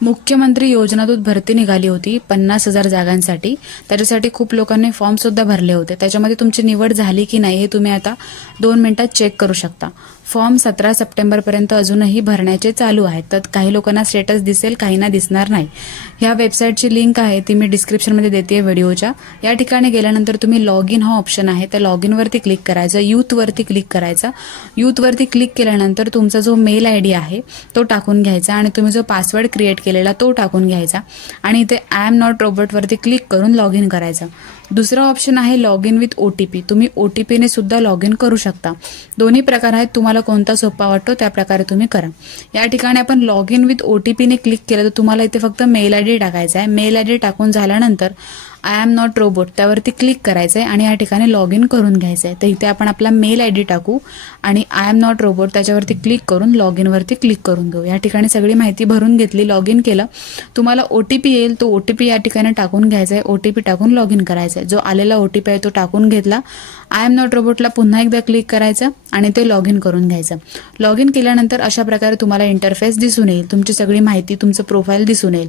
मुख्यमंत्री योजना दूत भरती निघाली होती 50,000 जागांसाठी। त्याच्यासाठी खूप लोकांनी फॉर्म सुद्धा भरले होते। त्याच्यामध्ये तुमची निवड झाली की नाही हे तुम्ही आता 2 मिनिटात चेक करू शकता। फॉर्म 17 सप्टेंबर पर्यंत अजूनही भरण्याचे चालू आहेत। तर काही लोकांना स्टेटस दिसेल, काहींना दिसणार नाही। ह्या वेबसाईटची लिंक आहे ती मी डिस्क्रिप्शनमध्ये देते व्हिडिओच्या। या ठिकाणी गेल्यानंतर तुम्ही लॉग इन हा ऑप्शन आहे त्या लॉग इन वरती क्लिक करायचं, यूथ वरती क्लिक करायचं। यूथ वरती क्लिक केल्यानंतर तुमचा जो मेल आयडी आहे तो टाकून घ्यायचा आणि तुम्ही जो पासवर्ड क्रिएट केलेला तो टाकून घ्यायचा आणि इथे आय एम नॉट रोबोट वरती क्लिक करून लॉग इन करायचं। दुसरा ऑप्शन आहे लॉग इन विथ ओटीपी। तुम्ही ओटीपीने सुद्धा लॉग इन करू शकता। दोन्ही प्रकार आहेत, तुम्हाला कोणता सोपा वाटतो त्या प्रकारे तुम्ही करा। या ठिकाणी आपण लॉग इन विथ ओटीपीने क्लिक केलं तर तुम्हाला इथे फक्त मेल आयडी टाकायचा आहे। मेल आयडी टाकून झाल्यानंतर आय एम नॉट रोबोट त्यावरती क्लिक करायचंय आणि या ठिकाणी लॉग इन करून घ्यायचंय। तर इथे आपण आपला मेल आयडी टाकू आणि आय एम नॉट रोबोट त्याच्यावरती क्लिक करून लॉग इन वरती क्लिक करून घेऊ। या ठिकाणी सगळी माहिती भरून घेतली, लॉग इन केलं। तुम्हाला ओटीपी येईल, तो ओटीपी या ठिकाणी टाकून घ्यायचा आहे। ओटीपी टाकून लॉग इन करायचंय। जो आलेला ओटीपी आहे तो टाकून घेतला। आय एम नॉट रोबोटला पुन्हा एकदा क्लिक करायचं आणि ते लॉग इन करून घ्यायचं। लॉग इन केल्यानंतर अशा प्रकारे तुम्हाला इंटरफेस दिसून येईल, तुमची सगळी माहिती, तुमचं प्रोफाईल दिसून येईल।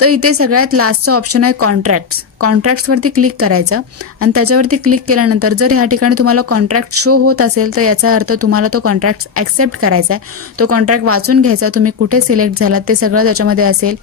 तर इथे सगळ्यात लास्टचा ऑप्शन आहे कॉन्ट्रॅक्ट्स। कॉन्ट्रॅक्ट्सवरती क्लिक करायचं आणि त्याच्यावरती क्लिक केल्यानंतर जर ह्या ठिकाणी तुम्हाला कॉन्ट्रॅक्ट शो होत असेल तर याचा अर्थ तुम्हाला तो कॉन्ट्रॅक्ट ऍक्सेप्ट करायचा आहे। तो कॉन्ट्रॅक्ट वाचून घ्यायचा, तुम्ही कुठे सिलेक्ट झालात ते सगळं त्याच्यामध्ये असेल।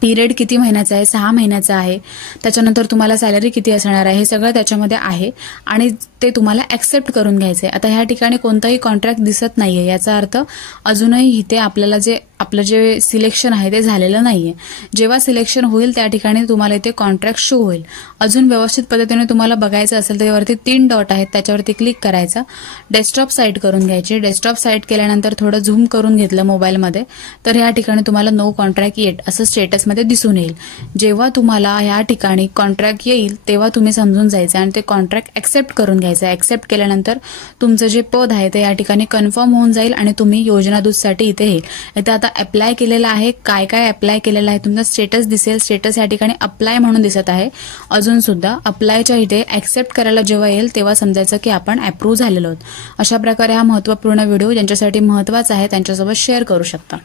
पिरियड किती महिन्याचा आहे, 6 महिन्याचा आहे। त्याच्यानंतर तुम्हाला सॅलरी किती असणार आहे हे सगळं त्याच्यामध्ये आहे आणि ते तुम्हाला ऍक्सेप्ट करून घ्यायचंय। आता ह्या ठिकाणी कोणताही कॉन्ट्रॅक्ट दिसत नाहीये, याचा अर्थ अजूनही इथे आपल्याला आपलं जे सिलेक्शन आहे ते झालेलं नाहीये। जेव्हा सिलेक्शन होईल त्या ठिकाणी तुम्हाला इथे कॉन्ट्रॅक्ट शो होईल। अजून व्यवस्थित पद्धतीने तुम्हाला बघायचं असेल तर यावरती 3 डॉट आहेत त्याच्यावरती क्लिक करायचं, डेस्कटॉप साईट करून घ्यायची। डेस्कटॉप साईट केल्यानंतर थोडं झूम करून घेतलं मोबाईलमध्ये तर या ठिकाणी तुम्हाला नो कॉन्ट्रॅक्ट येट असं स्टेटसमध्ये दिसून येईल। जेव्हा तुम्हाला या ठिकाणी कॉन्ट्रॅक्ट येईल तेव्हा तुम्ही समजून जायचं आणि ते कॉन्ट्रॅक्ट ऍक्सेप्ट करून घ्यायचं। ऍक्सेप्ट केल्यानंतर तुमचं जे पद आहे ते या ठिकाणी कन्फर्म होऊन जाईल आणि तुम्ही योजना दूतसाठी इथे येईल। इथे आता अप्लाय केलेला आहे, काय काय अप्लाय केलेलं आहे तुमचा स्टेटस दिसेल। स्टेटस या ठिकाणी अप्लाय म्हणून दिसत आहे। अजून सुद्धा अप्लायच्या इथे ऍक्सेप्ट करायला जेव्हा येईल तेव्हा समजायचं की आपण अप्रूव्ह झालेलो आहोत। अशा प्रकारे हा महत्त्वपूर्ण व्हिडिओ ज्यांच्यासाठी महत्त्वाचा आहे त्यांच्यासोबत शेअर करू शकता।